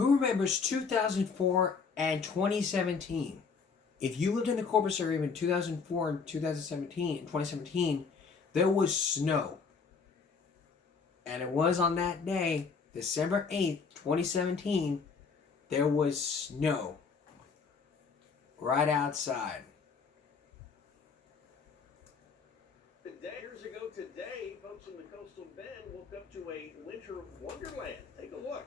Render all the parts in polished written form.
Who remembers 2004 and 2017? If you lived in the Corpus area in 2004 and 2017, there was snow. And it was on that day, December 8th, 2017, there was snow right outside. Years ago today, folks in the coastal bend woke up to a winter wonderland. Take a look.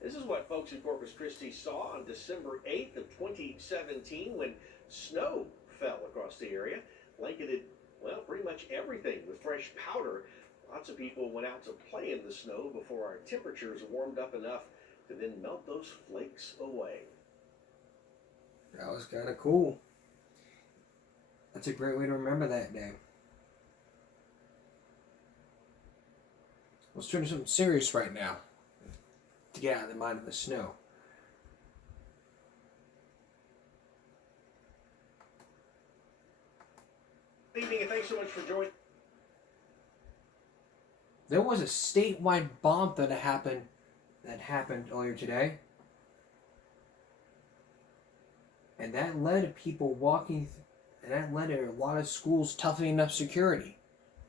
This is what folks in Corpus Christi saw on December 8th of 2017 when snow fell across the area, blanketed, well, pretty much everything with fresh powder. Lots of people went out to play in the snow before our temperatures warmed up enough to then melt those flakes away. That was kind of cool. That's a great way to remember that day. Let's turn to something serious right now to get out of the mind of the snow. Good evening, and thanks so much for joining. There was a statewide bomb that happened earlier today. And that led to people and that led to a lot of schools toughening up security.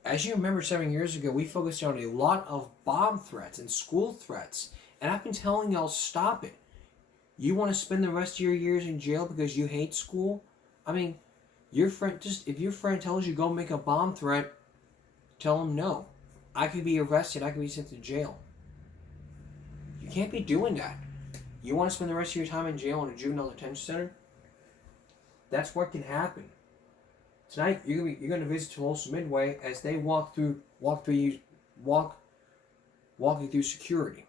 As you remember 7 years ago, we focused on a lot of bomb threats and school threats. And I've been telling y'all, stop it. You want to spend the rest of your years in jail because you hate school? I mean, if your friend tells you go make a bomb threat, tell him no. I could be arrested. I could be sent to jail. You can't be doing that. You want to spend the rest of your time in jail in a juvenile detention center? That's what can happen. Tonight you're gonna visit Tulsa Midway as they walk you through security.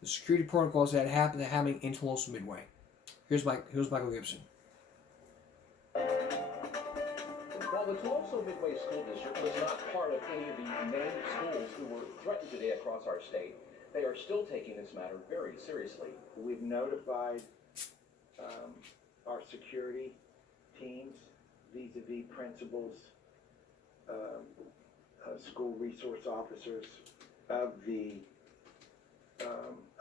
The security protocols that are happening in Tulsa Midway. Here's Michael Gibson. While the Tulsa Midway School District was not part of any of the named schools who were threatened today across our state, they are still taking this matter very seriously. We've notified our security teams, vis-a-vis principals, school resource officers of the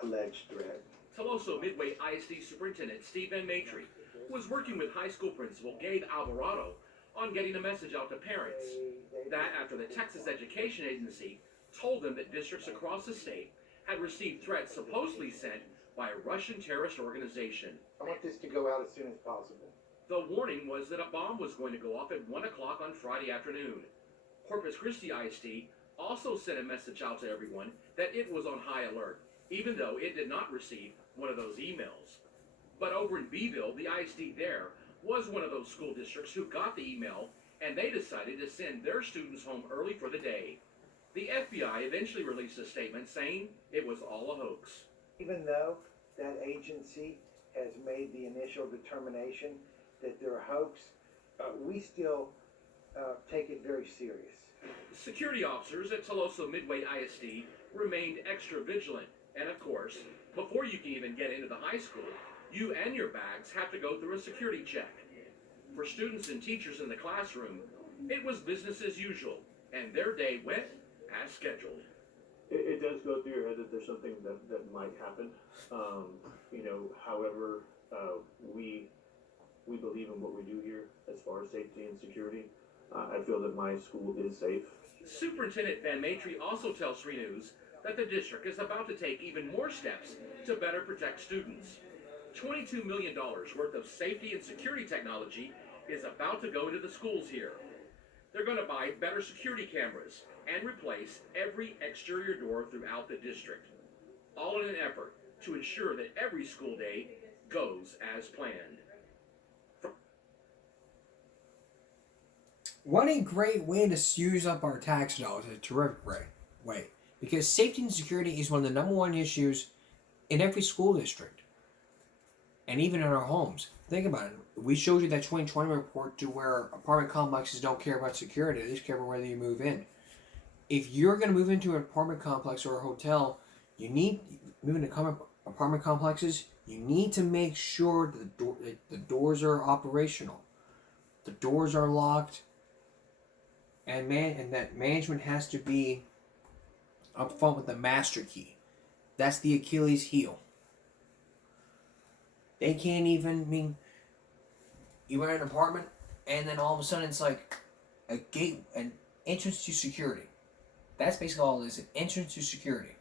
alleged threat. Tulsa Midway ISD Superintendent Steve Van Matry was working with high school principal Gabe Alvarado on getting a message out to parents. That after the Texas Education Agency told them that districts across the state had received threats supposedly sent by a Russian terrorist organization. I want this to go out as soon as possible. The warning was that a bomb was going to go off at 1 o'clock on Friday afternoon. Corpus Christi ISD also sent a message out to everyone that it was on high alert, even though it did not receive one of those emails. But over in Beeville, the ISD there was one of those school districts who got the email, and they decided to send their students home early for the day. The FBI eventually released a statement saying it was all a hoax. Even though that agency has made the initial determination that they're a hoax, we still take it very serious. Security officers at Tulsa Midway ISD remained extra vigilant, and of course, before you can even get into the high school, you and your bags have to go through a security check. For students and teachers in the classroom, it was business as usual, and their day went as scheduled. It does go through your head that there's something that might happen. However, we believe in what we do here as far as safety and security. I feel that my school is safe. Superintendent Van Matry also tells 3 News that the district is about to take even more steps to better protect students. $22 million worth of safety and security technology is about to go into the schools here. They're going to buy better security cameras and replace every exterior door throughout the district, all in an effort to ensure that every school day goes as planned. What a great way to use up our tax dollars. A terrific way. Because safety and security is one of the number one issues in every school district. And even in our homes. Think about it. We showed you that 2020 report to where apartment complexes don't care about security. They just care about whether you move in. If you're going to move into an apartment complex or a hotel, moving to apartment complexes, you need to make sure that the doors are operational. The doors are locked. And that management has to be up front with the master key. That's the Achilles heel. They can't even, I mean, you rent an apartment, and then all of a sudden it's like a gate, an entrance to security. That's basically all it is, an entrance to security.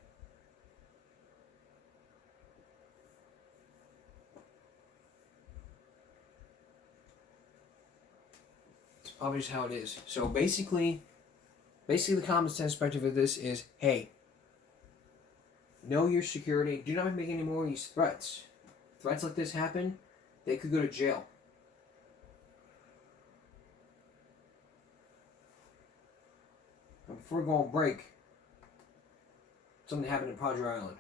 It's probably just how it is. So basically the common sense perspective of this is, hey, know your security. Do not make any more of these threats. Threats like this happen, they could go to jail. And before we go on break, something happened in Padre Island.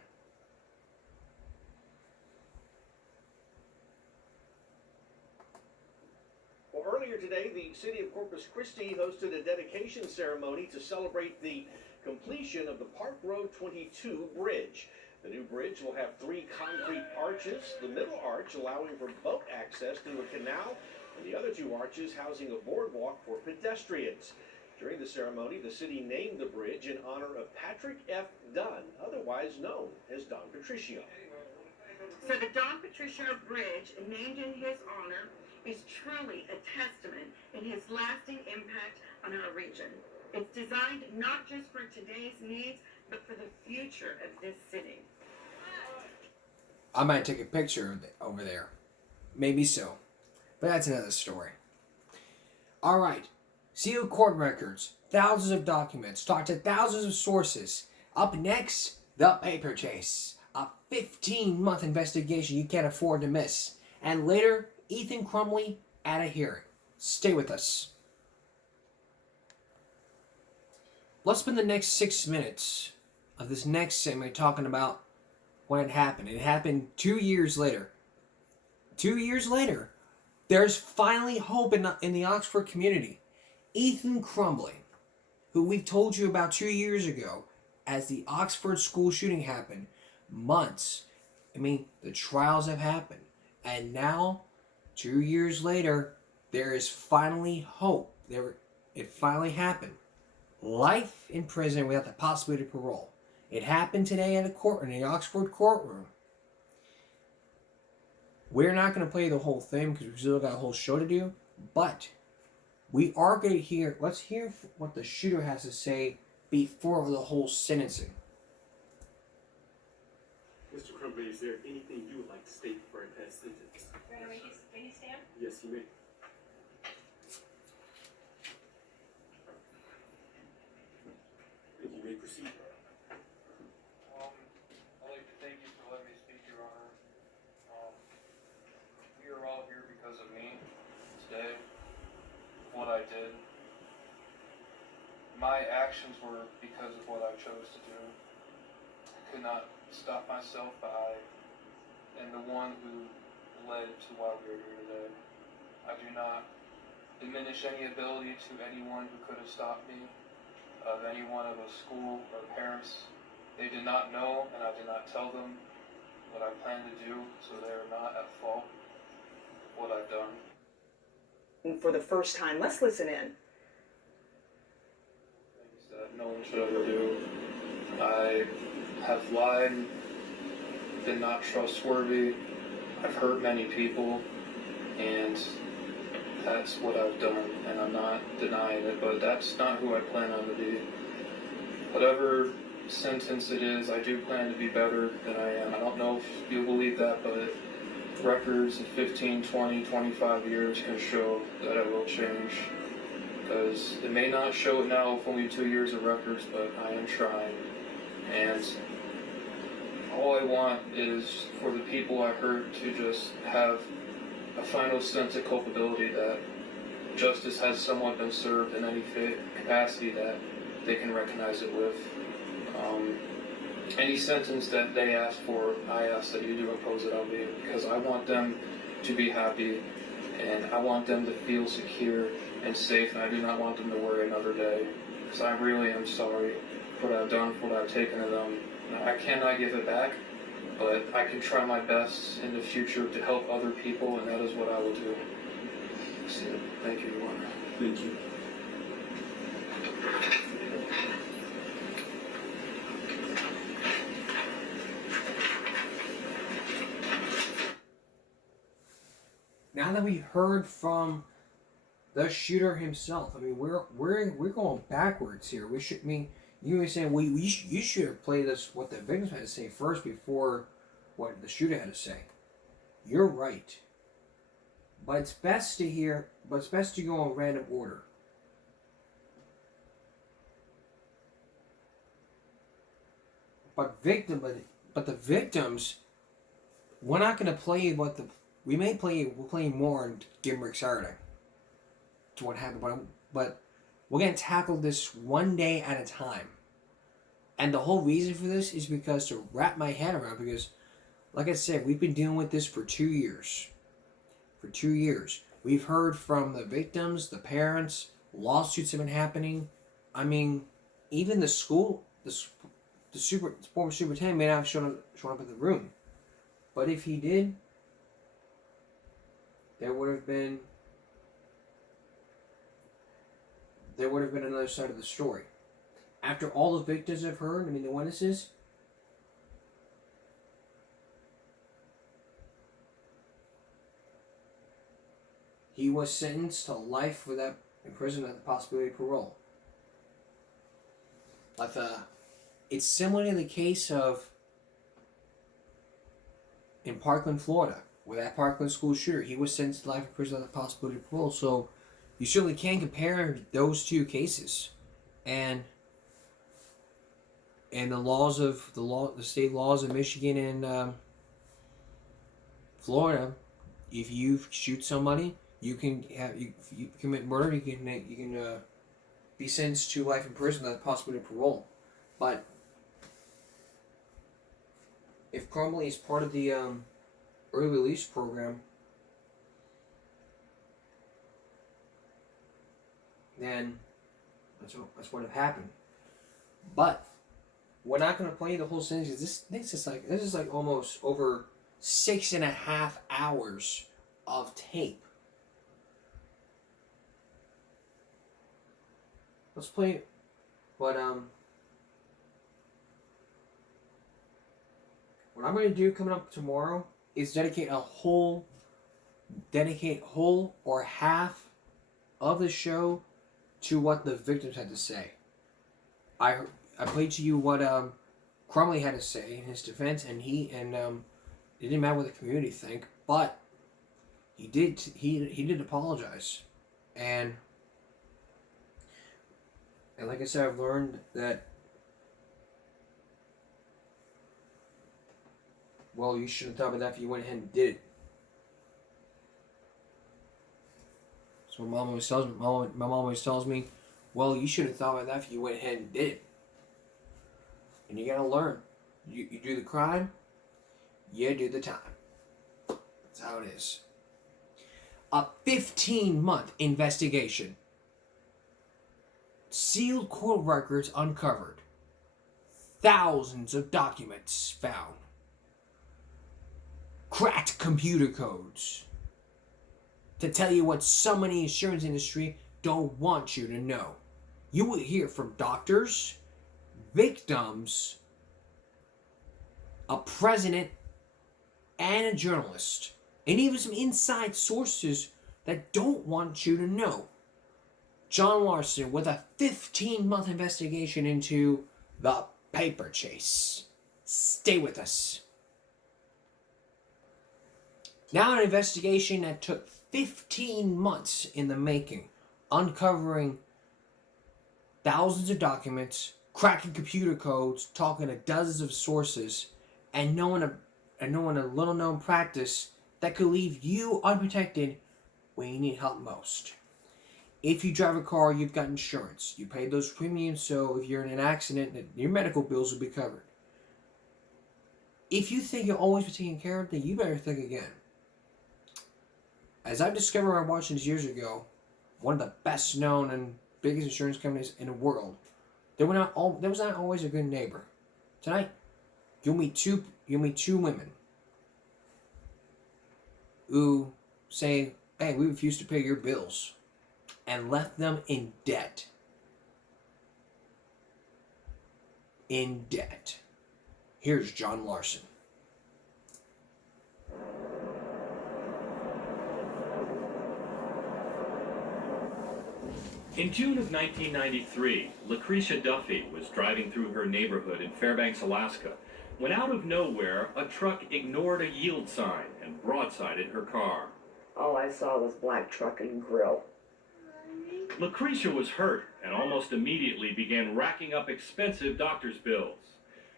Well, earlier today, the city of Corpus Christi hosted a dedication ceremony to celebrate the completion of the Park Road 22 bridge. The new bridge will have 3 concrete arches, the middle arch allowing for boat access through a canal, and the other 2 arches housing a boardwalk for pedestrians. During the ceremony, the city named the bridge in honor of Patrick F. Dunn, otherwise known as Don Patricio. So the Don Patricio Bridge, named in his honor, is truly a testament in his lasting impact on our region. It's designed not just for today's needs, but for the future of this city. I might take a picture of it over there. Maybe so. But that's another story. Alright. Sealed court records. Thousands of documents. Talk to thousands of sources. Up next, the paper chase. A 15-month investigation you can't afford to miss. And later, Ethan Crumbley at a hearing. Stay with us. Let's spend the next 6 minutes of this next segment talking about when it happened. It happened 2 years later. 2 years later, there's finally hope in the Oxford community. Ethan Crumbley, who we've told you about 2 years ago as the Oxford school shooting happened, the trials have happened. And now, 2 years later, there is finally hope. It finally happened. Life in prison without the possibility of parole. It happened today in the Oxford courtroom. We're not going to play the whole thing because we still got a whole show to do. But we are going to hear, let's hear what the shooter has to say before the whole sentencing. Mr. Crumbley, is there anything you would like to state for a past sentence? Can you stand? Yes, you may. You may proceed. I'd like to thank you for letting me speak, Your Honor. We are all here because of me today, what I did. My actions were because of what I chose to do. I could not stop myself, but I am the one who led to why we are here today. I do not diminish any ability to anyone who could have stopped me, of anyone of a school or parents. They did not know, and I did not tell them what I plan to do, so they are not at fault for what I've done. For the first time, let's listen in. Things that no one should ever do. I have lied, been not trustworthy. I've hurt many people, and that's what I've done, and I'm not denying it, but that's not who I plan on to be. Whatever sentence it is, I do plan to be better than I am. I don't know if you'll believe that, but records of 15, 20, 25 years can show that I will change. Because it may not show it now with only 2 years of records, but I am trying. And all I want is for the people I hurt to just have a final sense of culpability that justice has somewhat been served in any capacity that they can recognize it with. Any sentence that they ask for, I ask that you do impose it on me, because I want them to be happy, and I want them to feel secure and safe, and I do not want them to worry another day. Because I really am sorry for what I've done, for what I've taken of them. I cannot give it back, but I can try my best in the future to help other people, and that is what I will do. So, thank you, Your Honor. Thank you. now that we heard from the shooter himself, I mean, we're going backwards here. We should, I mean, you were saying you should have played this what the victims had to say first before what the shooter had to say. You're right, but it's best to hear. But it's best to go in random order. But the victims, we're not going to play what the we'll play more on Gimbrick Saturday. To what happened, but we're going to tackle this one day at a time. And the whole reason for this is because to wrap my head around, because, like I said, we've been dealing with this for 2 years. For 2 years. We've heard from the victims, the parents, lawsuits have been happening. I mean, even the school, the former superintendent may not have shown up in the room. But if he did, there would have been another side of the story. After all the victims have heard, I mean the witnesses, he was sentenced to life without imprisonment with the possibility of parole. But it's similar to the case of in Parkland, Florida, where that Parkland school shooter, he was sentenced to life in prison with the possibility of parole. So you certainly can compare those two cases, and the state laws of Michigan and Florida. If you shoot somebody, you commit murder, you can be sentenced to life in prison with the possibility of parole. But if Crumley is part of the early release program, then that's what have happened. But we're not going to play the whole sentence. This is like almost over 6.5 hours of tape. Let's play it. But what I'm going to do coming up tomorrow is dedicate whole or half of the show to what the victims had to say. I played to you what Crumley had to say in his defense, and it didn't matter what the community think, but he did apologize, and like I said, I've learned that, well, you should have thought about that if you went ahead and did it. So my mom always tells me, well, you should have thought about that if you went ahead and did it. And you gotta learn. You do the crime, you do the time. That's how it is. A 15-month investigation. Sealed court records uncovered. Thousands of documents found. Cracked computer codes. To tell you what some in the insurance industry don't want you to know. You will hear from doctors, victims, a president, and a journalist, and even some inside sources that don't want you to know. John Larson with a 15-month investigation into the paper chase. Stay with us. Now an investigation that took 15 months in the making, uncovering thousands of documents, cracking computer codes, talking to dozens of sources, and knowing a little-known practice that could leave you unprotected when you need help most. If you drive a car, you've got insurance. You paid those premiums, so if you're in an accident, your medical bills will be covered. If you think you'll always be taken care of, then you better think again. As I've discovered when watching this years ago, one of the best known and biggest insurance companies in the world, there was not always a good neighbor. Tonight, you'll meet two women who say, hey, we refuse to pay your bills, and left them in debt. In debt. Here's John Larson. In June of 1993, Lucretia Duffy was driving through her neighborhood in Fairbanks, Alaska, when out of nowhere, a truck ignored a yield sign and broadsided her car. All I saw was black truck and grill. Lucretia was hurt and almost immediately began racking up expensive doctor's bills.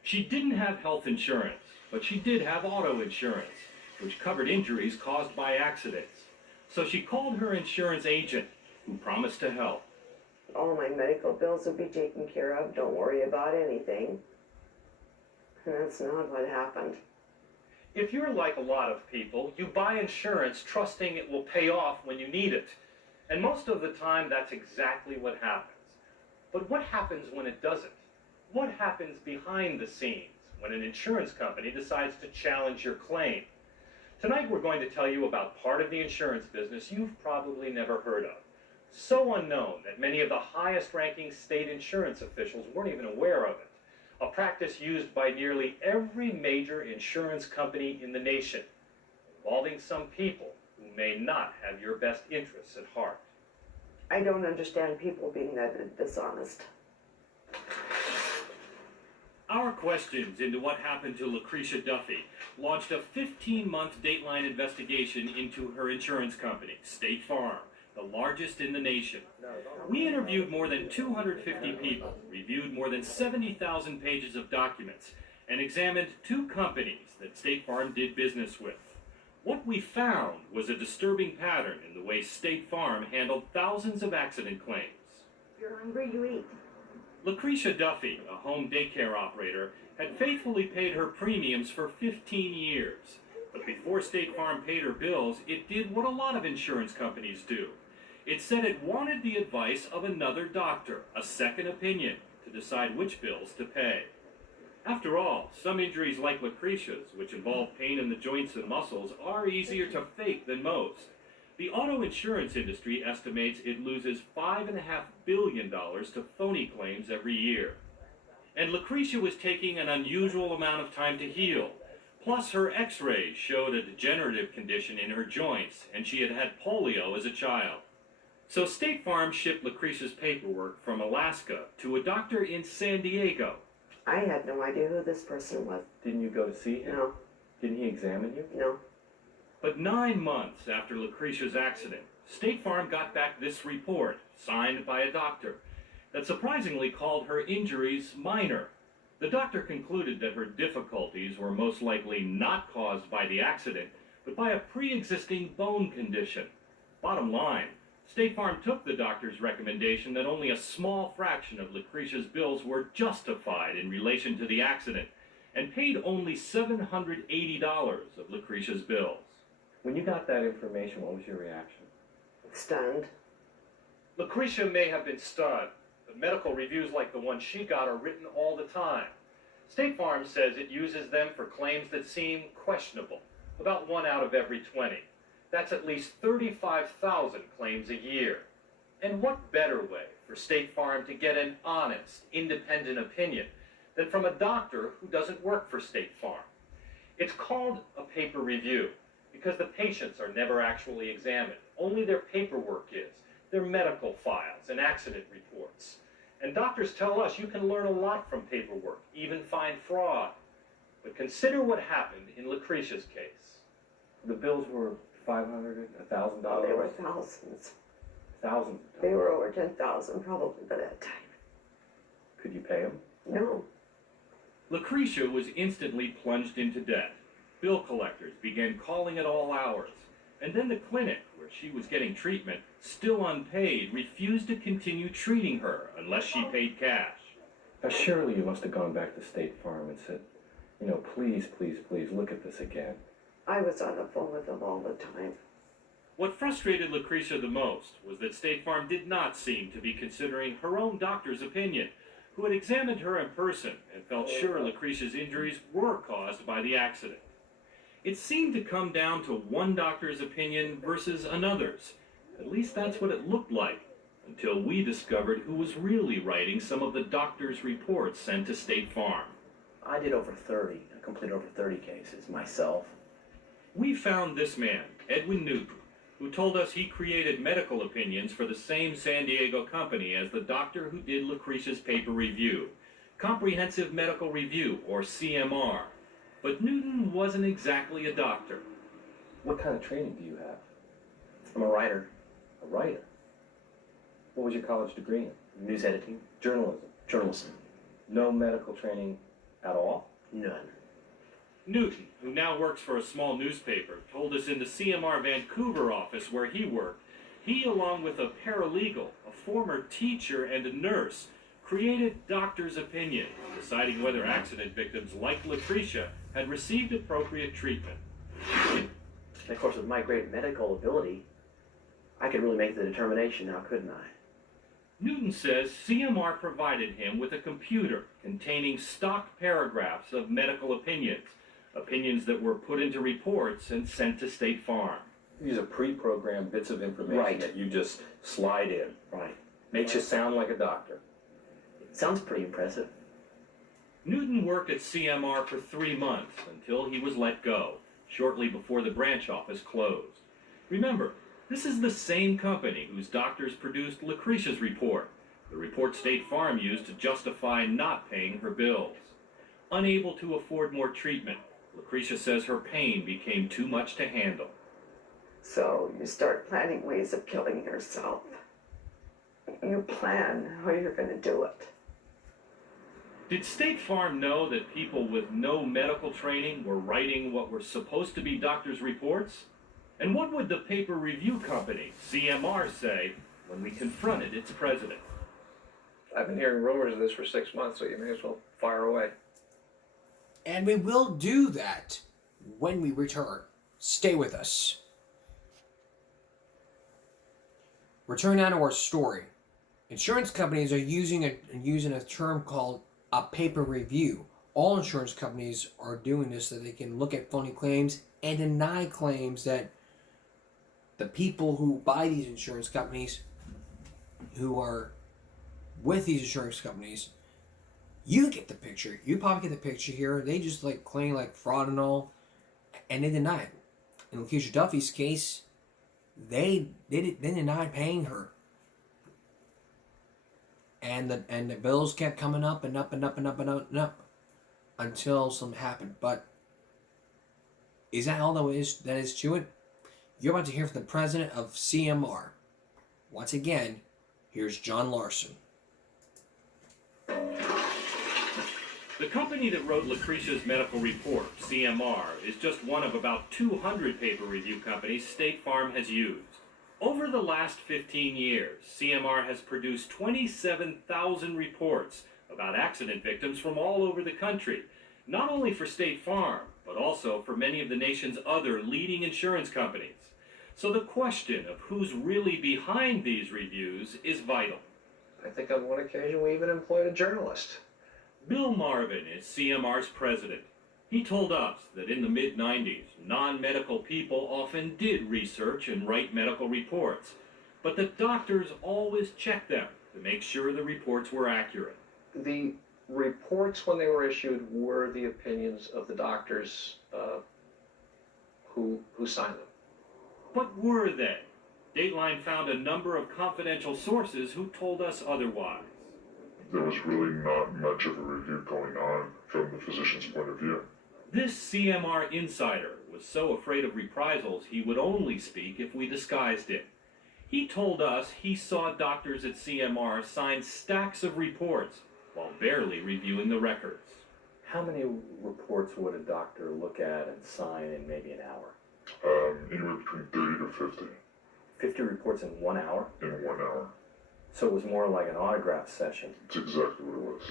She didn't have health insurance, but she did have auto insurance, which covered injuries caused by accidents. So she called her insurance agent, who promised to help. All my medical bills will be taken care of. Don't worry about anything. And that's not what happened. If you're like a lot of people, you buy insurance trusting it will pay off when you need it. And most of the time, that's exactly what happens. But what happens when it doesn't? What happens behind the scenes when an insurance company decides to challenge your claim? Tonight, we're going to tell you about part of the insurance business you've probably never heard of. So unknown that many of the highest-ranking state insurance officials weren't even aware of it. A practice used by nearly every major insurance company in the nation, involving some people who may not have your best interests at heart. I don't understand people being that dishonest. Our questions into what happened to Lucretia Duffy launched a 15-month Dateline investigation into her insurance company, State Farm, the largest in the nation. We interviewed more than 250 people, reviewed more than 70,000 pages of documents, and examined 2 companies that State Farm did business with. What we found was a disturbing pattern in the way State Farm handled thousands of accident claims. If you're hungry, you eat. Lucretia Duffy, a home daycare operator, had faithfully paid her premiums for 15 years. But before State Farm paid her bills, it did what a lot of insurance companies do. It said it wanted the advice of another doctor, a second opinion, to decide which bills to pay. After all, some injuries like Lucretia's, which involve pain in the joints and muscles, are easier to fake than most. The auto insurance industry estimates it loses $5.5 billion to phony claims every year. And Lucretia was taking an unusual amount of time to heal. Plus, her x-rays showed a degenerative condition in her joints, and she had had polio as a child. So State Farm shipped Lucretia's paperwork from Alaska to a doctor in San Diego. I had no idea who this person was. Didn't you go to see him? No. Didn't he examine you? No. But 9 months after Lucretia's accident, State Farm got back this report, signed by a doctor, that surprisingly called her injuries minor. The doctor concluded that her difficulties were most likely not caused by the accident, but by a pre-existing bone condition. Bottom line, State Farm took the doctor's recommendation that only a small fraction of Lucretia's bills were justified in relation to the accident, and paid only $780 of Lucretia's bills. When you got that information, what was your reaction? Stunned. Lucretia may have been stunned, but medical reviews like the one she got are written all the time. State Farm says it uses them for claims that seem questionable, about 1 out of every 20. That's at least 35,000 claims a year. And what better way for State Farm to get an honest, independent opinion than from a doctor who doesn't work for State Farm? It's called a paper review because the patients are never actually examined. Only their paperwork is, their medical files and accident reports. And doctors tell us you can learn a lot from paperwork, even find fraud. But consider what happened in Lucretia's case. The bills were $500, $1,000? Oh, they were thousands. Thousands? They were over 10,000 probably by that time. Could you pay them? No. Lucretia was instantly plunged into debt. Bill collectors began calling at all hours. And then the clinic, where she was getting treatment, still unpaid, refused to continue treating her unless she paid cash. Now, surely you must have gone back to State Farm and said, please, please, please, look at this again. I was on the phone with them all the time. What frustrated Lucretia the most was that State Farm did not seem to be considering her own doctor's opinion, who had examined her in person and felt sure Lucretia's injuries were caused by the accident. It seemed to come down to one doctor's opinion versus another's. At least that's what it looked like, until we discovered who was really writing some of the doctor's reports sent to State Farm. I completed over 30 cases myself. We found this man, Edwin Newton, who told us he created medical opinions for the same San Diego company as the doctor who did Lucretia's paper review, Comprehensive Medical Review, or CMR. But Newton wasn't exactly a doctor. What kind of training do you have? I'm a writer. A writer? What was your college degree in? News editing. Journalism. Journalism. No medical training at all? None. Newton, who now works for a small newspaper, told us in the CMR Vancouver office where he worked, he, along with a paralegal, a former teacher, and a nurse, created doctor's opinion, deciding whether accident victims like Lucretia had received appropriate treatment. And of course, with my great medical ability, I could really make the determination now, couldn't I? Newton says CMR provided him with a computer containing stock paragraphs of medical opinions, opinions that were put into reports and sent to State Farm. These are pre-programmed bits of information Right. that you just slide in. Right. Makes you sound like a doctor. It sounds pretty impressive. Newton worked at CMR for 3 months until he was let go, shortly before the branch office closed. Remember, this is the same company whose doctors produced Lucretia's report, the report State Farm used to justify not paying her bills. Unable to afford more treatment, Lucretia says her pain became too much to handle. So you start planning ways of killing yourself. You plan how you're going to do it. Did State Farm know that people with no medical training were writing what were supposed to be doctors' reports? And what would the paper review company, CMR, say when we confronted its president? I've been hearing rumors of this for 6 months, so you may as well fire away. And we will do that when we return. Stay with us. Return now to our story. Insurance companies are using a term called a paper review. All insurance companies are doing this so they can look at phony claims and deny claims that the people who buy these insurance companies, who are with these insurance companies, you get the picture. You probably get the picture here. They just like claim like fraud and all, and they deny it. In Lucretia Duffy's case, they denied paying her, and the bills kept coming up and up and up and up and up and up until something happened. But is that all that is to it? You're about to hear from the president of CMR. Once again, here's John Larson. The company that wrote Lucretia's medical report, CMR, is just one of about 200 paper review companies State Farm has used. Over the last 15 years, CMR has produced 27,000 reports about accident victims from all over the country, not only for State Farm, but also for many of the nation's other leading insurance companies. So the question of who's really behind these reviews is vital. I think on one occasion we even employed a journalist. Bill Marvin is CMR's president. He told us that in the mid-90s, non-medical people often did research and write medical reports, but that doctors always checked them to make sure the reports were accurate. The reports, when they were issued, were the opinions of the doctors who signed them. But were they? Dateline found a number of confidential sources who told us otherwise. There was really not much of a review going on from the physician's point of view. This CMR insider was so afraid of reprisals he would only speak if we disguised it. He told us he saw doctors at CMR sign stacks of reports while barely reviewing the records. How many reports would a doctor look at and sign in maybe an hour? Anywhere between 30 to 50. 50 reports in 1 hour? In 1 hour. So it was more like an autograph session. That's exactly what it was.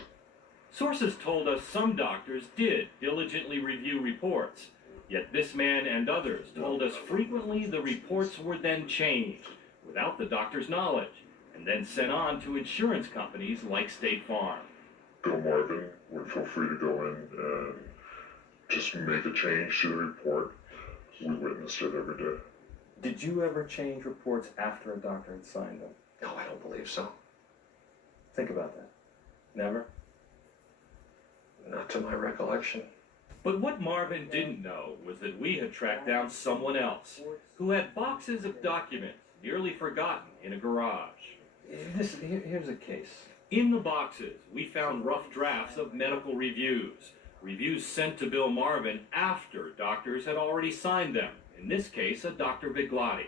Sources told us some doctors did diligently review reports, yet this man and others told us frequently the reports were then changed without the doctor's knowledge and then sent on to insurance companies like State Farm. Bill Marvin would feel free to go in and just make a change to the report. We witnessed it every day. Did you ever change reports after a doctor had signed them? No, I don't believe so. Think about that. Never? Not to my recollection. But what Marvin didn't know was that we had tracked down someone else who had boxes of documents nearly forgotten in a garage. Here's the case. In the boxes, we found rough drafts of medical reviews sent to Bill Marvin after doctors had already signed them, in this case, a Dr. Viglotti.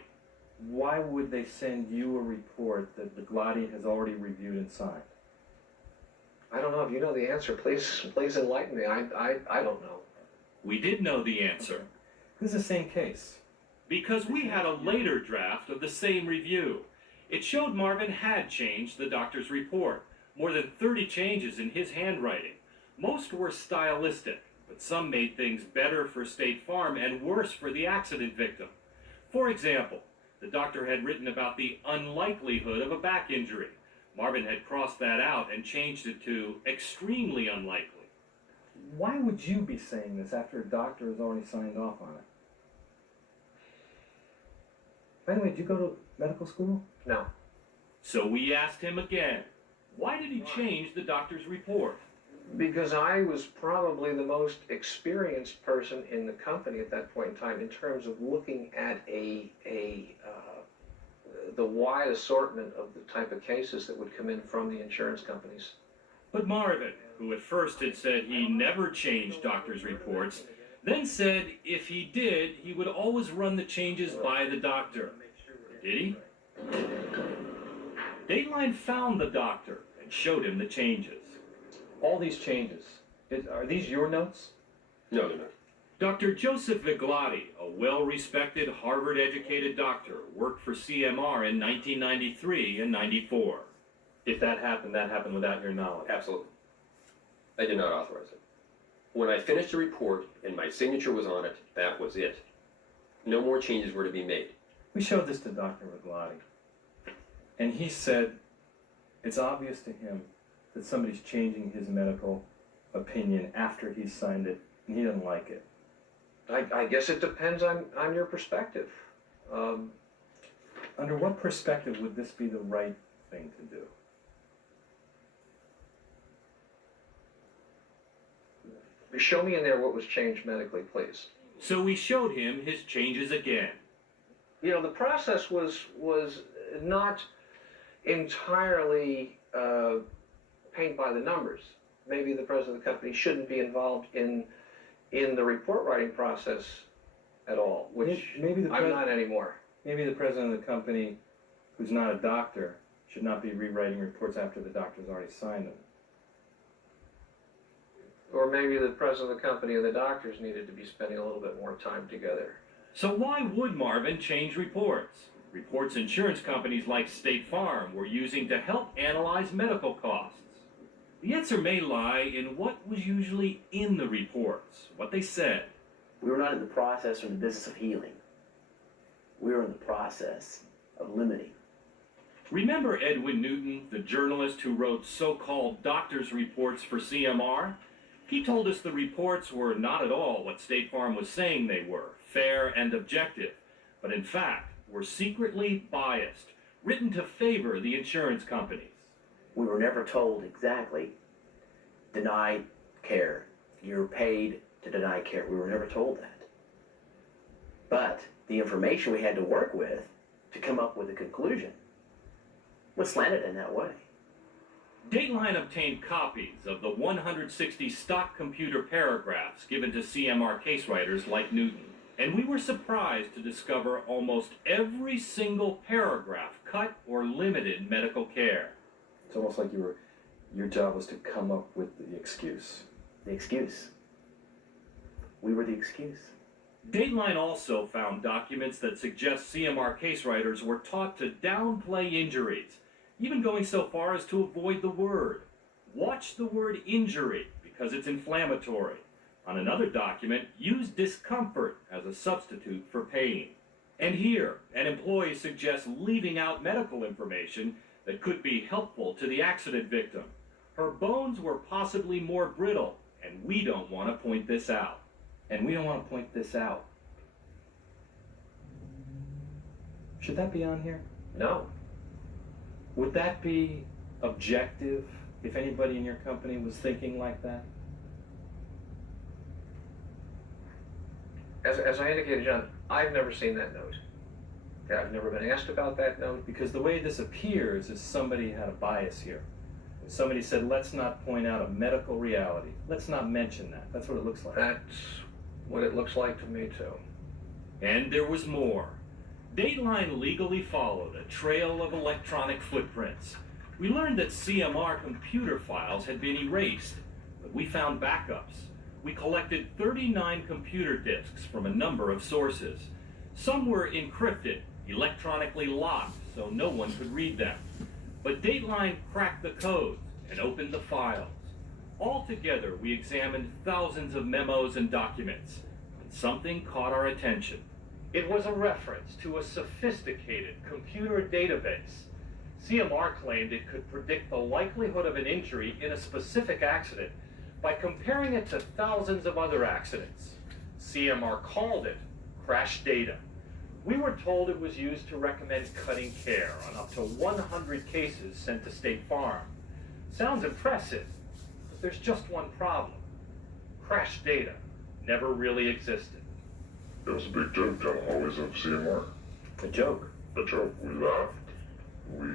Why would they send you a report that Viglotti has already reviewed and signed? I don't know. If you know the answer, please enlighten me. I don't know. We did know the answer. This is the same case. Because we had a later draft of the same review. It showed Marvin had changed the doctor's report. More than 30 changes in his handwriting. Most were stylistic, but some made things better for State Farm and worse for the accident victim. For example, the doctor had written about the unlikelihood of a back injury. Marvin had crossed that out and changed it to extremely unlikely. Why would you be saying this after a doctor has already signed off on it? By the way, did you go to medical school? No. So we asked him again, why did he change the doctor's report? Because I was probably the most experienced person in the company at that point in time in terms of looking at the wide assortment of the type of cases that would come in from the insurance companies. But Marvin, who at first had said he never changed doctors' reports, then said if he did, he would always run the changes by the doctor. Did he? Dateline found the doctor and showed him the changes. All these changes, are these your notes? No, they're not. Dr. Joseph Viglotti, a well-respected Harvard-educated doctor, worked for CMR in 1993 and 94. If that happened without your knowledge. Absolutely. I did not authorize it. When I finished the report and my signature was on it, that was it. No more changes were to be made. We showed this to Dr. Viglotti, and he said it's obvious to him that somebody's changing his medical opinion after he's signed it, and he doesn't like it. I guess it depends on your perspective. Under what perspective would this be the right thing to do? Show me in there what was changed medically, please. So we showed him his changes again. You know, the process was not entirely paint by the numbers. Maybe the president of the company shouldn't be involved in the report writing process at all, which I'm not anymore. Maybe the president of the company, who's not a doctor, should not be rewriting reports after the doctor's already signed them. Or maybe the president of the company and the doctors needed to be spending a little bit more time together. So why would Marvin change reports? Reports insurance companies like State Farm were using to help analyze medical costs. The answer may lie in what was usually in the reports, what they said. We were not in the process or in the business of healing. We were in the process of limiting. Remember Edwin Newton, the journalist who wrote so-called doctor's reports for CMR? He told us the reports were not at all what State Farm was saying they were, fair and objective, but in fact were secretly biased, written to favor the insurance companies. We were never told exactly, deny care. You're paid to deny care. We were never told that. But the information we had to work with to come up with a conclusion was slanted in that way. Dateline obtained copies of the 160 stock computer paragraphs given to CMR case writers like Newton, and we were surprised to discover almost every single paragraph cut or limited medical care. It's almost like your job was to come up with the excuse. The excuse. We were the excuse. Dateline also found documents that suggest CMR case writers were taught to downplay injuries, even going so far as to avoid the word. Watch the word injury because it's inflammatory. On another document, use discomfort as a substitute for pain. And here, an employee suggests leaving out medical information that could be helpful to the accident victim. Her bones were possibly more brittle, and we don't want to point this out. And we don't want to point this out. Should that be on here? No. Would that be objective if anybody in your company was thinking like that? as I indicated, John, I've never seen that note. Okay, I've never been asked about that note. Because the way this appears is somebody had a bias here. Somebody said, let's not point out a medical reality. Let's not mention that. That's what it looks like. That's what it looks like to me, too. And there was more. Dateline legally followed a trail of electronic footprints. We learned that CMR computer files had been erased, but we found backups. We collected 39 computer disks from a number of sources. Some were encrypted, electronically locked, so no one could read them. But Dateline cracked the codes and opened the files. Altogether, we examined thousands of memos and documents, and something caught our attention. It was a reference to a sophisticated computer database. CMR claimed it could predict the likelihood of an injury in a specific accident by comparing it to thousands of other accidents. CMR called it crash data. We were told it was used to recommend cutting care on up to 100 cases sent to State Farm. Sounds impressive, but there's just one problem. Crash data never really existed. It was a big joke down the hallways of CMR. A joke. A joke. We laughed. We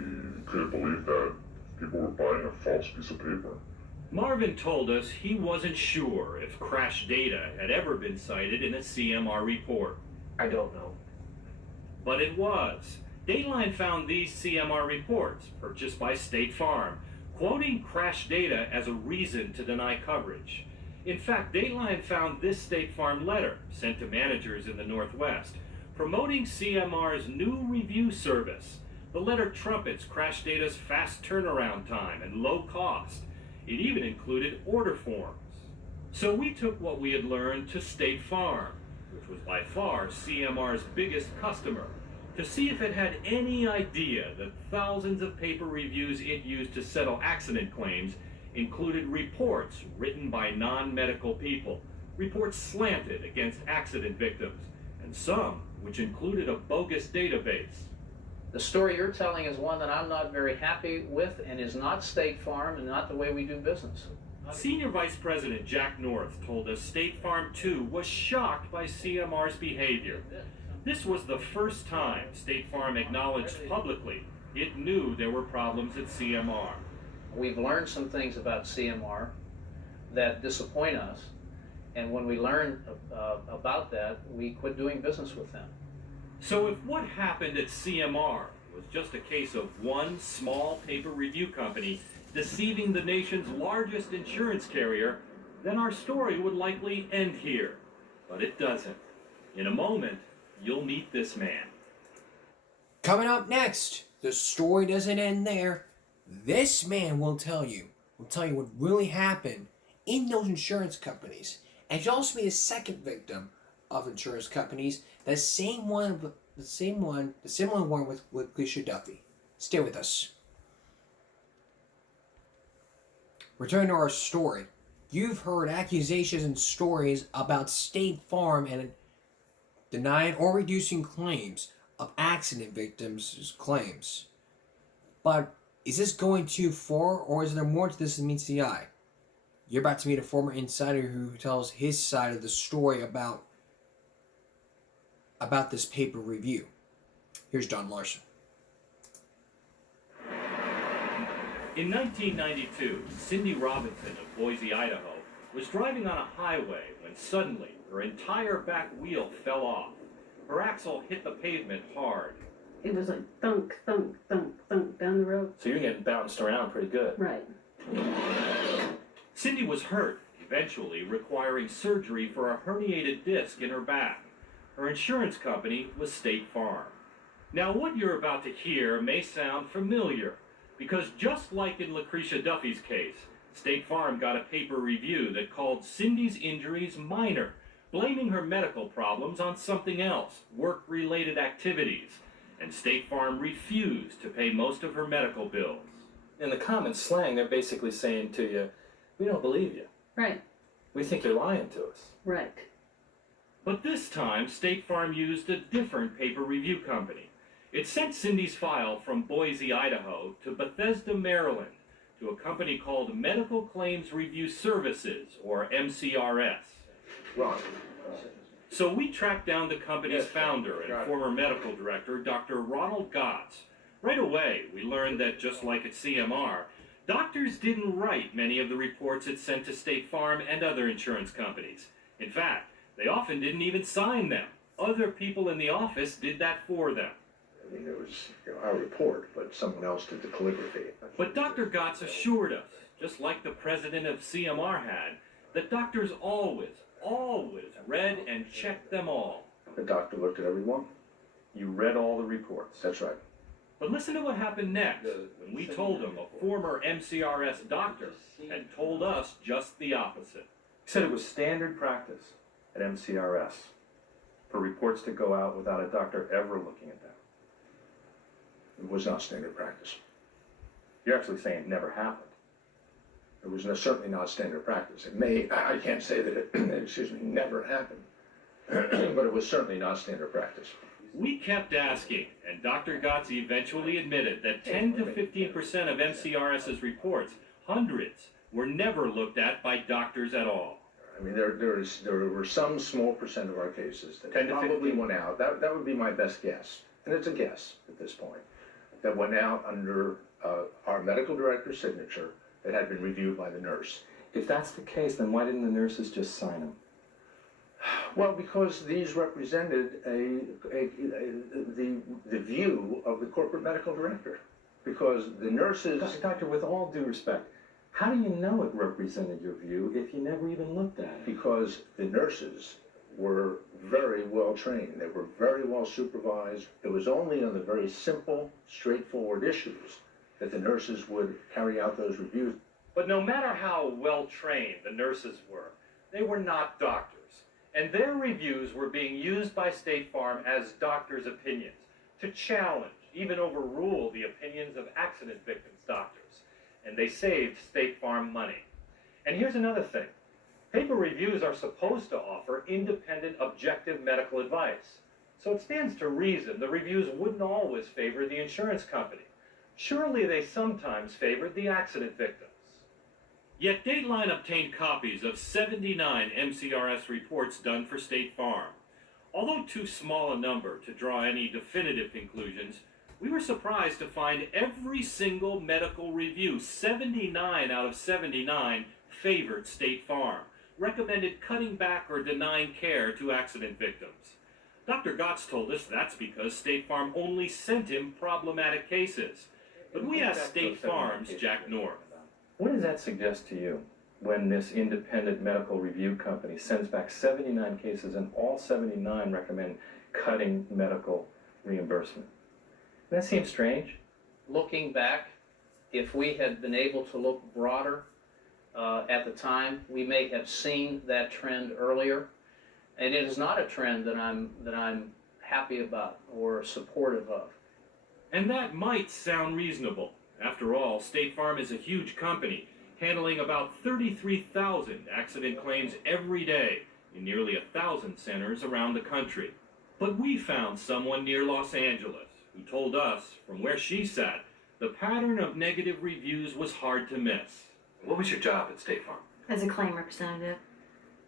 couldn't believe that people were buying a false piece of paper. Marvin told us he wasn't sure if crash data had ever been cited in a CMR report. I don't know. But it was. Dateline found these CMR reports, purchased by State Farm, quoting crash data as a reason to deny coverage. In fact, Dateline found this State Farm letter, sent to managers in the Northwest, promoting CMR's new review service. The letter trumpets crash data's fast turnaround time and low cost. It even included order forms. So we took what we had learned to State Farm, which was by far CMR's biggest customer, to see if it had any idea that thousands of paper reviews it used to settle accident claims included reports written by non-medical people, reports slanted against accident victims, and some which included a bogus database. The story you're telling is one that I'm not very happy with and is not State Farm and not the way we do business. Senior Vice President Jack North told us State Farm, too, was shocked by CMR's behavior. This was the first time State Farm acknowledged publicly it knew there were problems at CMR. We've learned some things about CMR that disappoint us, and when we learn about that, we quit doing business with them. So if what happened at CMR was just a case of one small paper review company deceiving the nation's largest insurance carrier, then our story would likely end here. But it doesn't. In a moment, you'll meet this man. Coming up next, the story doesn't end there. This man will tell you what really happened in those insurance companies. And he'll also be the second victim of insurance companies, the similar one with Lucretia Duffy. Stay with us. Return to our story. You've heard accusations and stories about State Farm and denying or reducing claims of accident victims' claims. But is this going too far, or is there more to this than meets the eye? You're about to meet a former insider who tells his side of the story about this paper review. Here's John Larson. In 1992, Cindy Robinson of Boise, Idaho, was driving on a highway when suddenly her entire back wheel fell off. Her axle hit the pavement hard. It was like thunk, thunk, thunk, thunk down the road. So you're getting bounced around pretty good. Right. Cindy was hurt, eventually requiring surgery for a herniated disc in her back. Her insurance company was State Farm. Now, what you're about to hear may sound familiar, because just like in Lucretia Duffy's case, State Farm got a paper review that called Cindy's injuries minor, blaming her medical problems on something else, work-related activities, and State Farm refused to pay most of her medical bills. In the common slang, they're basically saying to you, we don't believe you. Right. We think you're lying to us. Right. But this time, State Farm used a different paper review company. It sent Cindy's file from Boise, Idaho to Bethesda, Maryland, to a company called Medical Claims Review Services, or MCRS. Ron. So we tracked down the company's founder and former medical director, Dr. Ronald Gotts. Right away, we learned that just like at CMR, doctors didn't write many of the reports it sent to State Farm and other insurance companies. In fact, they often didn't even sign them. Other people in the office did that for them. I mean, it was our report, but someone else did the calligraphy. But Dr. Gotts assured us, just like the president of CMR had, that doctors always read and checked them all. The doctor looked at every one. You read all the reports. That's right. But listen to what happened next, when we told him a former MCRS doctor had told us just the opposite. He said it was standard practice at MCRS for reports to go out without a doctor ever looking at them. It was not standard practice. You're actually saying it never happened. It was certainly not standard practice. I can't say that it, never happened, but it was certainly not standard practice. We kept asking, and Dr. Gotts eventually admitted that 10 to 15% of MCRS's reports, hundreds, were never looked at by doctors at all. I mean, there were some small percent of our cases that probably went out. That would be my best guess, and it's a guess at this point, that went out under our medical director's signature that had been reviewed by the nurse. If that's the case, then why didn't the nurses just sign them? Well, because these represented the view of the corporate medical director. Because the nurses... Doctor, with all due respect, how do you know it represented your view if you never even looked at it? Because the nurses were very well trained. They were very well supervised. It was only on the very simple, straightforward issues that the nurses would carry out those reviews. But no matter how well trained the nurses were, they were not doctors. And their reviews were being used by State Farm as doctors' opinions to challenge, even overrule the opinions of accident victims' doctors. And they saved State Farm money. And here's another thing. Paper reviews are supposed to offer independent, objective medical advice. So it stands to reason the reviews wouldn't always favor the insurance company. Surely they sometimes favored the accident victims. Yet Dateline obtained copies of 79 MCRS reports done for State Farm. Although too small a number to draw any definitive conclusions, we were surprised to find every single medical review, 79 out of 79, favored State Farm, recommended cutting back or denying care to accident victims. Dr. Gotts told us that's because State Farm only sent him problematic cases. But we asked State Farm's Jack North. What does that suggest to you when this independent medical review company sends back 79 cases and all 79 recommend cutting medical reimbursement? That seems strange. Looking back, if we had been able to look broader at the time, we may have seen that trend earlier. And it is not a trend that I'm happy about or supportive of. And that might sound reasonable. After all, State Farm is a huge company, handling about 33,000 accident claims every day in nearly 1,000 centers around the country. But we found someone near Los Angeles who told us, from where she sat, the pattern of negative reviews was hard to miss. What was your job at State Farm? As a claim representative.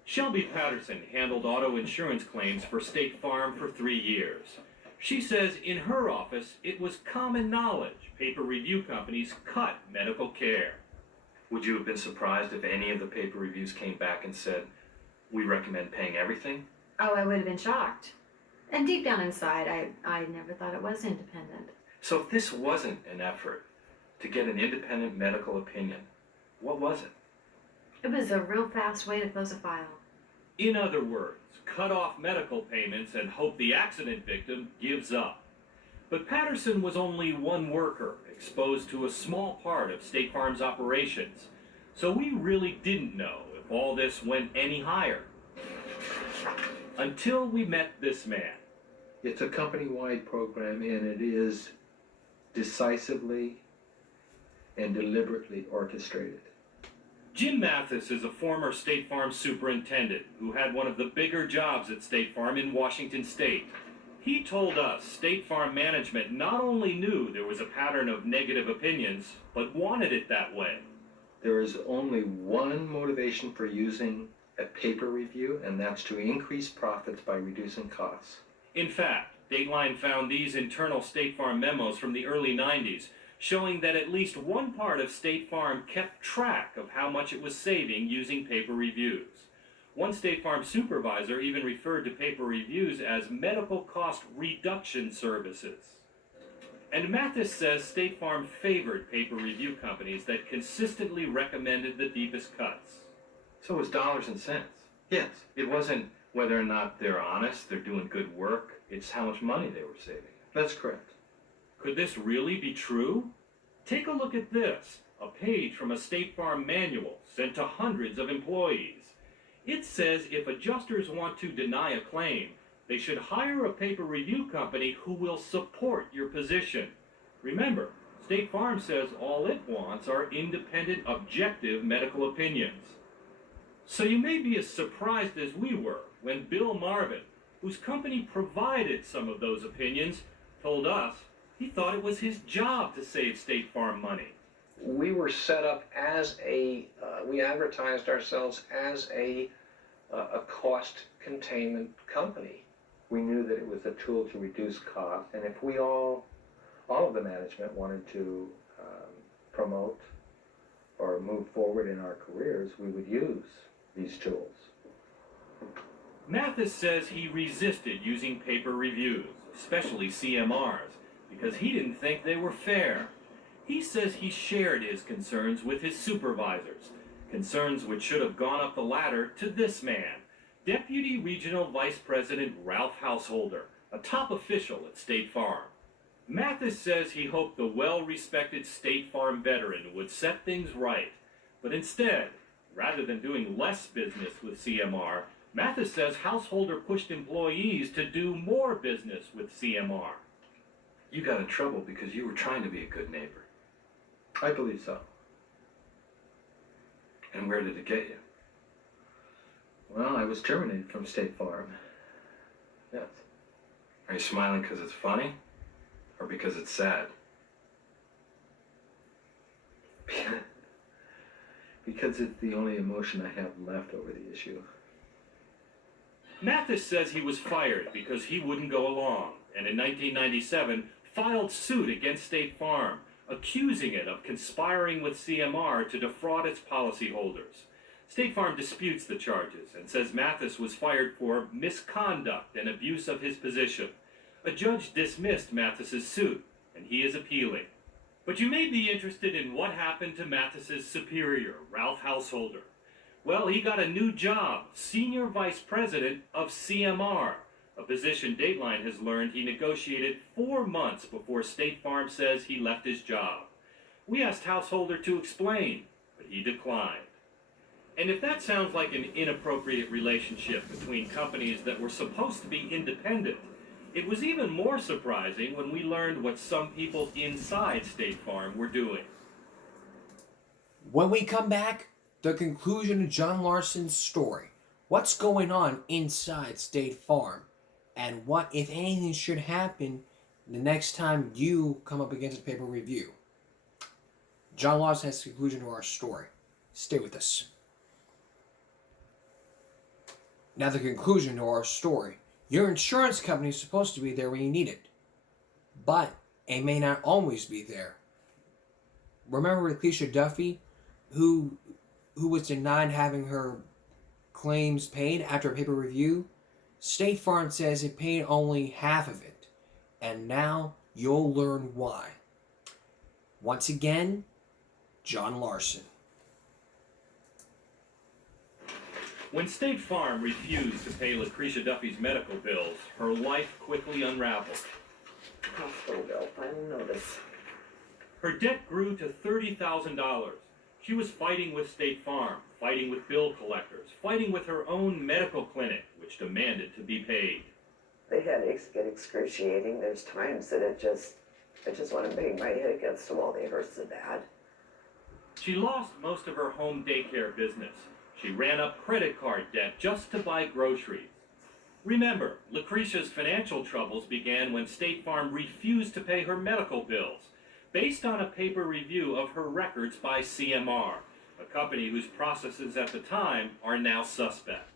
Shelby Patterson handled auto insurance claims for State Farm for 3 years. She says in her office, it was common knowledge paper review companies cut medical care. Would you have been surprised if any of the paper reviews came back and said, we recommend paying everything? Oh, I would have been shocked. And deep down inside, I never thought it was independent. So if this wasn't an effort to get an independent medical opinion, what was it? It was a real fast way to close a file. In other words, cut off medical payments and hope the accident victim gives up. But Patterson was only one worker exposed to a small part of State Farm's operations, so we really didn't know if all this went any higher. Until we met this man. It's a company-wide program, and it is decisively and deliberately orchestrated. Jim Mathis is a former State Farm superintendent who had one of the bigger jobs at State Farm in Washington State. He told us State Farm management not only knew there was a pattern of negative opinions, but wanted it that way. There is only one motivation for using at paper review, and that's to increase profits by reducing costs. In fact, Dateline found these internal State Farm memos from the early 90s showing that at least one part of State Farm kept track of how much it was saving using paper reviews. One State Farm supervisor even referred to paper reviews as medical cost reduction services. And Mathis says State Farm favored paper review companies that consistently recommended the deepest cuts. So it was dollars and cents. Yes, it wasn't whether or not they're honest, they're doing good work, it's how much money they were saving. That's correct. Could this really be true? Take a look at this, a page from a State Farm manual sent to hundreds of employees. It says if adjusters want to deny a claim, they should hire a paper review company who will support your position. Remember, State Farm says all it wants are independent, objective medical opinions. So you may be as surprised as we were when Bill Marvin, whose company provided some of those opinions, told us he thought it was his job to save State Farm money. We were set up as we advertised ourselves as a cost containment company. We knew that it was a tool to reduce costs, and if we all of the management wanted to promote or move forward in our careers, we would use these tools. Mathis says he resisted using paper reviews, especially CMRs, because he didn't think they were fair. He says he shared his concerns with his supervisors, concerns which should have gone up the ladder to this man, Deputy Regional Vice President Ralph Householder, a top official at State Farm. Mathis says he hoped the well-respected State Farm veteran would set things right, but instead, rather than doing less business with CMR, Mathis says Householder pushed employees to do more business with CMR. You got in trouble because you were trying to be a good neighbor. I believe so. And where did it get you? Well, I was terminated from State Farm. Yes. Are you smiling because it's funny? Or because it's sad? Because it's the only emotion I have left over the issue. Mathis says he was fired because he wouldn't go along, and in 1997 filed suit against State Farm, accusing it of conspiring with CMR to defraud its policyholders. State Farm disputes the charges and says Mathis was fired for misconduct and abuse of his position. A judge dismissed Mathis's suit, and he is appealing. But you may be interested in what happened to Mathis's superior, Ralph Householder. Well, he got a new job, Senior Vice President of CMR, a position Dateline has learned he negotiated 4 months before State Farm says he left his job. We asked Householder to explain, but he declined. And if that sounds like an inappropriate relationship between companies that were supposed to be independent, it was even more surprising when we learned what some people inside State Farm were doing. When we come back, the conclusion of John Larson's story. What's going on inside State Farm? And what, if anything, should happen the next time you come up against a paper review? John Larson has the conclusion to our story. Stay with us. Now the conclusion to our story. Your insurance company is supposed to be there when you need it. But it may not always be there. Remember Lucretia Duffy, who was denied having her claims paid after a paper review? State Farm says it paid only half of it. And now you'll learn why. Once again, John Larson. When State Farm refused to pay Lucretia Duffy's medical bills, her life quickly unraveled. Hospital bill, final notice. Her debt grew to $30,000. She was fighting with State Farm, fighting with bill collectors, fighting with her own medical clinic, which demanded to be paid. The headaches get excruciating. There's times that I just want to bang my head against the wall. They hurt so bad. She lost most of her home daycare business. She ran up credit card debt just to buy groceries. Remember, Lucretia's financial troubles began when State Farm refused to pay her medical bills, based on a paper review of her records by CMR. a company whose processes at the time are now suspect.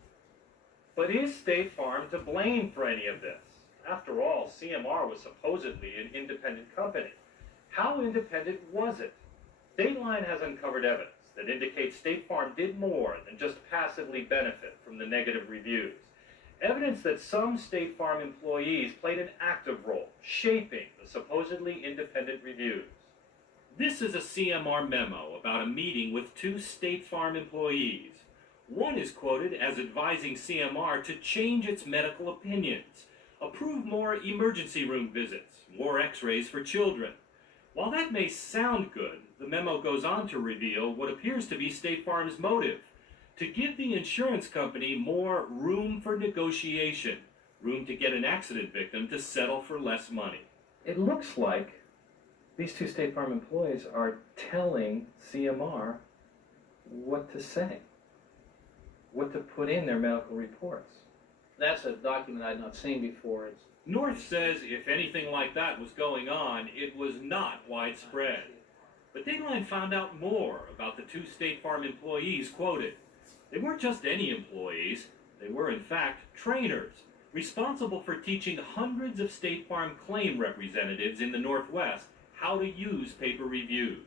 But is State Farm to blame for any of this? After all, CMR was supposedly an independent company. How independent was it? Dateline has uncovered evidence that indicates State Farm did more than just passively benefit from the negative reviews. Evidence that some State Farm employees played an active role, shaping the supposedly independent reviews. This is a CMR memo about a meeting with 2 State Farm employees. One is quoted as advising CMR to change its medical opinions, approve more emergency room visits, more x-rays for children. While that may sound good, the memo goes on to reveal what appears to be State Farm's motive: to give the insurance company more room for negotiation, room to get an accident victim to settle for less money. It looks like these 2 State Farm employees are telling CMR what to say, what to put in their medical reports. That's a document I'd not seen before. It's North says if anything like that was going on, it was not widespread. But Dateline found out more about the 2 State Farm employees quoted. They weren't just any employees, they were in fact trainers, responsible for teaching hundreds of State Farm claim representatives in the Northwest how to use paper reviews.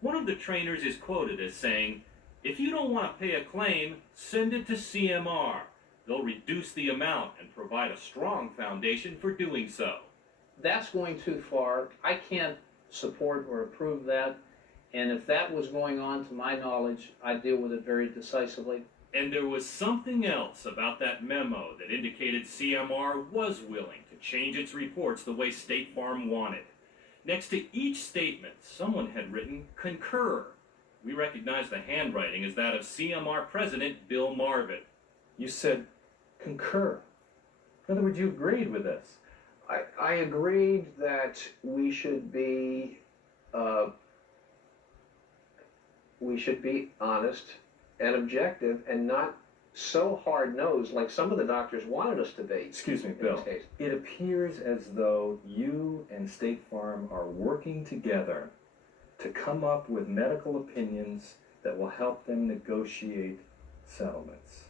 One of the trainers is quoted as saying, "If you don't want to pay a claim, send it to CMR. They'll reduce the amount and provide a strong foundation for doing so." that's going too far. I can't support or approve that. And if that was going on, to my knowledge, I'd deal with it very decisively. And there was something else about that memo that indicated CMR was willing to change its reports the way State Farm wanted. Next to each statement, someone had written "concur." We recognize the handwriting as that of CMR President Bill Marvin. You said concur. In other words, you agreed with this. I agreed that we should be honest and objective and not so hard-nosed like some of the doctors wanted us to be. Excuse me, Bill. It appears as though you and State Farm are working together to come up with medical opinions that will help them negotiate settlements.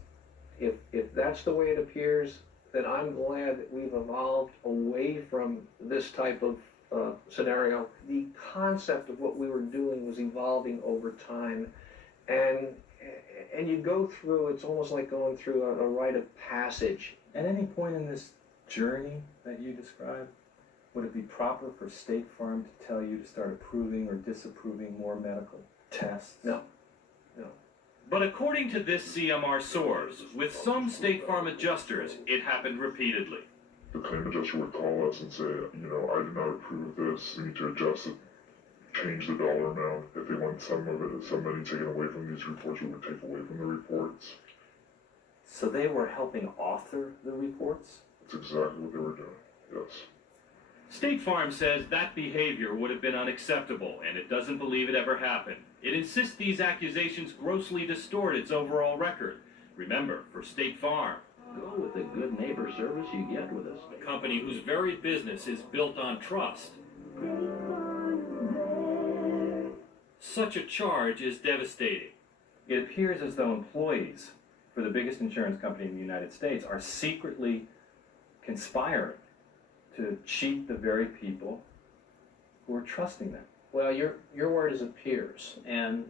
If that's the way it appears, then I'm glad that we've evolved away from this type of scenario. The concept of what we were doing was evolving over time, and you go through, it's almost like going through a rite of passage. At any point in this journey that you described, would it be proper for State Farm to tell you to start approving or disapproving more medical tests? No. But according to this CMR source, with some State Farm adjusters, it happened repeatedly. The claim adjuster would call us and say, I do not approve of this, we need to adjust it, change the dollar amount. If they want some of it, some money taken away from these reports, we would take away from the reports. So they were helping author the reports? That's exactly what they were doing, yes. State Farm says that behavior would have been unacceptable, and it doesn't believe it ever happened. It insists these accusations grossly distort its overall record. Remember, for State Farm, go with the good neighbor service you get with us. a company whose very business is built on trust, such a charge is devastating. It appears as though employees for the biggest insurance company in the United States are secretly conspiring to cheat the very people who are trusting them. Well, your word is appears, and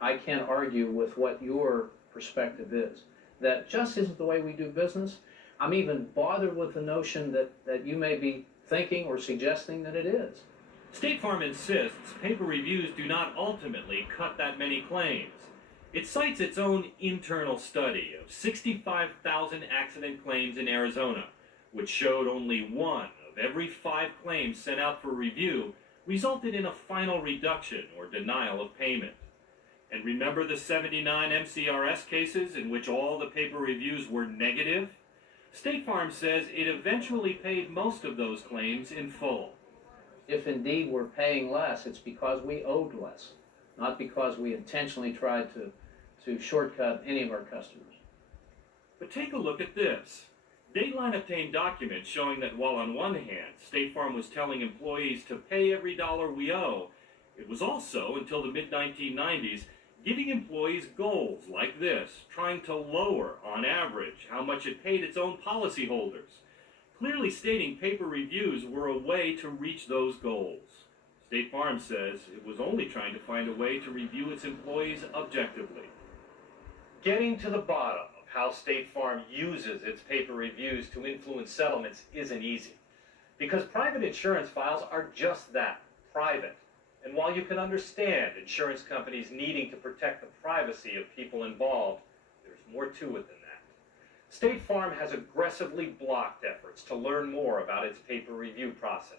I can't argue with what your perspective is. That just isn't the way we do business. I'm even bothered with the notion that you may be thinking or suggesting that it is. State Farm insists paper reviews do not ultimately cut that many claims. It cites its own internal study of 65,000 accident claims in Arizona, which showed only 1 of every 5 claims sent out for review resulted in a final reduction or denial of payment. And remember the 79 MCRS cases in which all the paper reviews were negative? State Farm says it eventually paid most of those claims in full. If indeed we're paying less, it's because we owed less, not because we intentionally tried to shortcut any of our customers. But take a look at this. Dateline obtained documents showing that while on one hand, State Farm was telling employees to pay every dollar we owe, It was also, until the mid-1990s, giving employees goals like this, trying to lower, on average, how much it paid its own policyholders, clearly stating paper reviews were a way to reach those goals. State Farm says it was only trying to find a way to review its employees objectively. Getting to the bottom of how State Farm uses its paper reviews to influence settlements isn't easy, because private insurance files are just that, private. And while you can understand insurance companies needing to protect the privacy of people involved, there's more to it than that. State Farm has aggressively blocked efforts to learn more about its paper review process.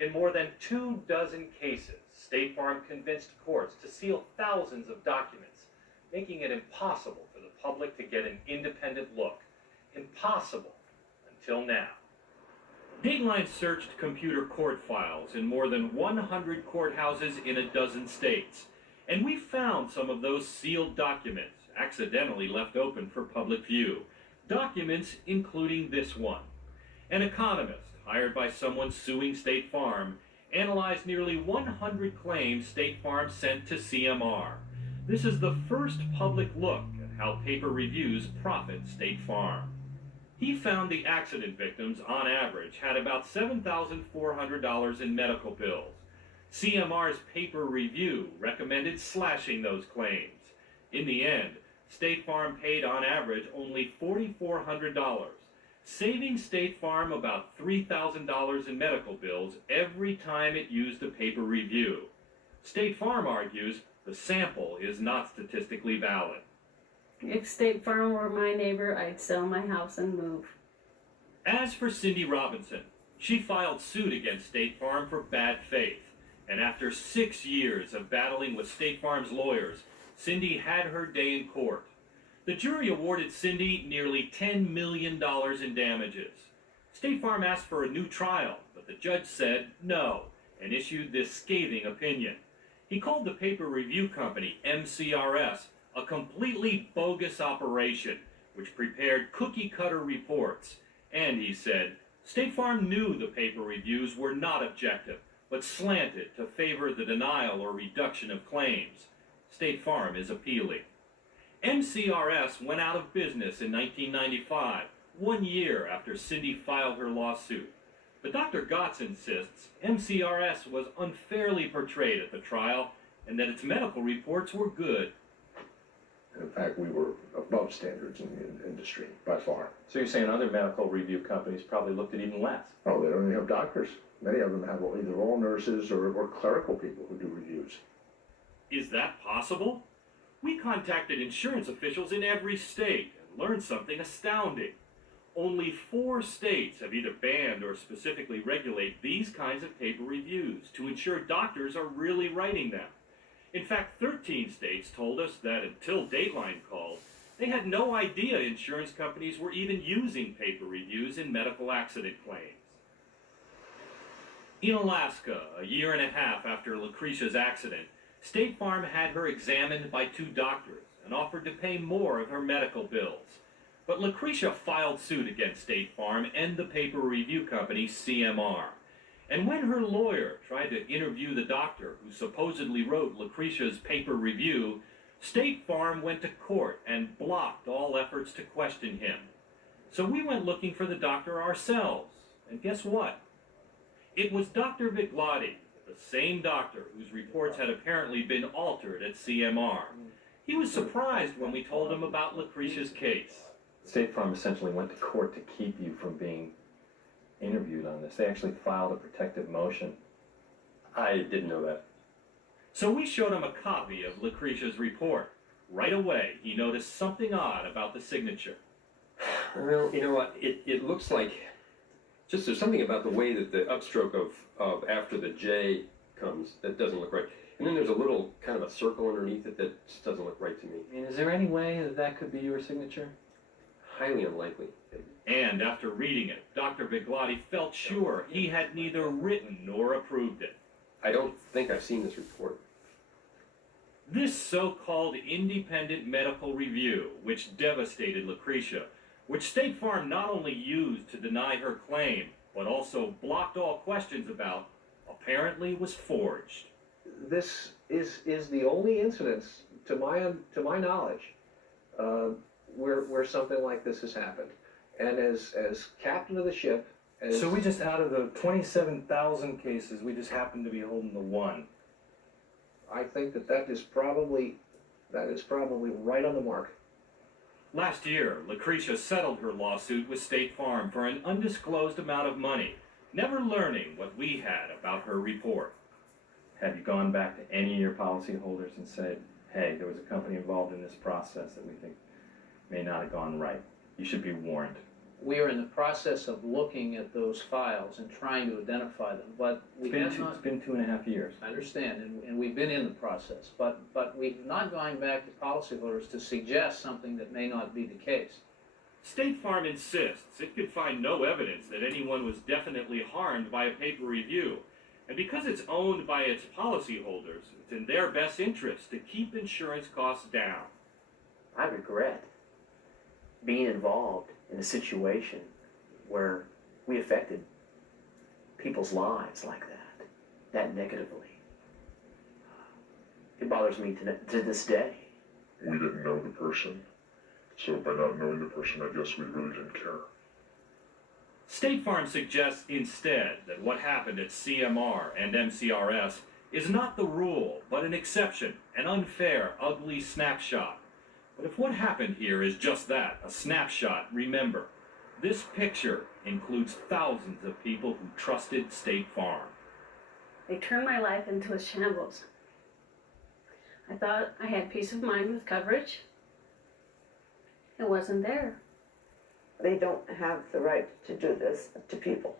In more than 24 cases, State Farm convinced courts to seal thousands of documents, making it impossible for the public to get an independent look. Impossible until now. Dateline searched computer court files in more than 100 courthouses in a dozen states, and we found some of those sealed documents accidentally left open for public view. Documents including this one. An economist hired by someone suing State Farm analyzed nearly 100 claims State Farm sent to CMR. This is the first public look at how paper reviews profit State Farm. He found the accident victims, on average, had about $7,400 in medical bills. CMR's paper review recommended slashing those claims. In the end, State Farm paid, on average, only $4,400, saving State Farm about $3,000 in medical bills every time it used a paper review. State Farm argues the sample is not statistically valid. If State Farm were my neighbor, I'd sell my house and move. As for Cindy Robinson, she filed suit against State Farm for bad faith. And after 6 years of battling with State Farm's lawyers, Cindy had her day in court. The jury awarded Cindy nearly $10 million in damages. State Farm asked for a new trial, but the judge said no and issued this scathing opinion. He called the paper review company, MCRS, a completely bogus operation which prepared cookie-cutter reports. And, he said, State Farm knew the paper reviews were not objective, but slanted to favor the denial or reduction of claims. State Farm is appealing. MCRS went out of business in 1995, 1 year after Cindy filed her lawsuit. But Dr. Gotts insists MCRS was unfairly portrayed at the trial and that its medical reports were good. In fact, we were above standards in the industry, by far. So you're saying other medical review companies probably looked at even less? Oh, they don't even have doctors. Many of them have either all nurses or clerical people who do reviews. Is that possible? We contacted insurance officials in every state and learned something astounding. Only 4 states have either banned or specifically regulate these kinds of paper reviews to ensure doctors are really writing them. In fact, 13 states told us that until Dateline called, they had no idea insurance companies were even using paper reviews in medical accident claims. In Alaska, a year and a half after Lucretia's accident, State Farm had her examined by 2 doctors and offered to pay more of her medical bills. But Lucretia filed suit against State Farm and the paper review company CMR. And when her lawyer tried to interview the doctor who supposedly wrote Lucretia's paper review, State Farm went to court and blocked all efforts to question him. So we went looking for the doctor ourselves. And guess what? It was Dr. Viglotti, the same doctor whose reports had apparently been altered at CMR. He was surprised when we told him about Lucretia's case. State Farm essentially went to court to keep you from being interviewed on this. They actually filed a protective motion. I didn't know that. So we showed him a copy of Lucretia's report. Right away, he noticed something odd about the signature. Well, you know what? It looks like just there's something about the way that the upstroke of after the J comes that doesn't look right. And then there's a little kind of a circle underneath it that just doesn't look right to me. I mean, is there any way that that could be your signature? Highly unlikely. And after reading it, Dr. Viglotti felt sure he had neither written nor approved it. I don't think I've seen this report. This so-called independent medical review, which devastated Lucretia, which State Farm not only used to deny her claim, but also blocked all questions about, apparently was forged. this is the only incidence, to my knowledge, where something like this has happened. And as captain of the ship, So we just, out of the 27,000 cases, we just happen to be holding the one. I think that is probably right on the mark. Last year, Lucretia settled her lawsuit with State Farm for an undisclosed amount of money, never learning what we had about her report. Have you gone back to any of your policyholders and said, hey, there was a company involved in this process that we think may not have gone right? You should be warned. We are in the process of looking at those files and trying to identify them, but we have not. It's been 2.5 years. I understand, and we've been in the process, but we've not gone back to policyholders to suggest something that may not be the case. State Farm insists it could find no evidence that anyone was definitely harmed by a paper review. And because it's owned by its policyholders, it's in their best interest to keep insurance costs down. I regret being involved in a situation where we affected people's lives like that negatively. It bothers me to this day. We didn't know the person, so by not knowing the person, I guess we really didn't care. State Farm suggests instead that what happened at CMR and MCRS is not the rule, but an exception, an unfair, ugly snapshot. But if what happened here is just that, a snapshot, remember, this picture includes thousands of people who trusted State Farm. They turned my life into a shambles. I thought I had peace of mind with coverage. It wasn't there. They don't have the right to do this to people.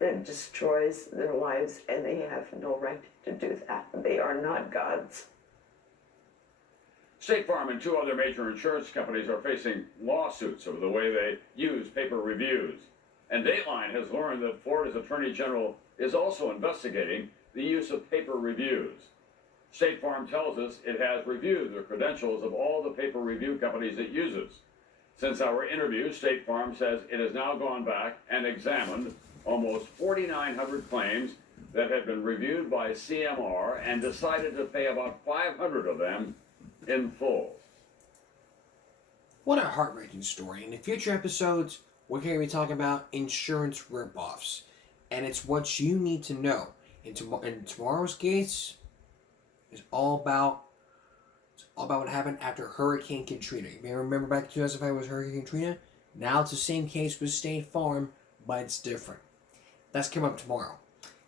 It destroys their lives, and they have no right to do that. They are not gods. State Farm and two other major insurance companies are facing lawsuits over the way they use paper reviews. And Dateline has learned that Florida's Attorney General is also investigating the use of paper reviews. State Farm tells us it has reviewed the credentials of all the paper review companies it uses. Since our interview, State Farm says it has now gone back and examined almost 4,900 claims that have been reviewed by CMR and decided to pay about 500 of them in full. What a heart-wrenching story. In the future episodes, we're going to be talking about insurance ripoffs. And it's what you need to know. In tomorrow's case, is all about what happened after Hurricane Katrina. You may remember back in 2005 was Hurricane Katrina. Now it's the same case with State Farm, but it's different. That's coming up tomorrow.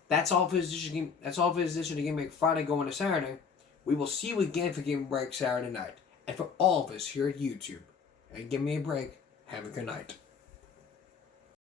That's all for this edition. That's all for this edition of Game Break Friday going to Saturday. We will see you again for Game Break Saturday night. And for all of us here at YouTube, and give me a break, have a good night.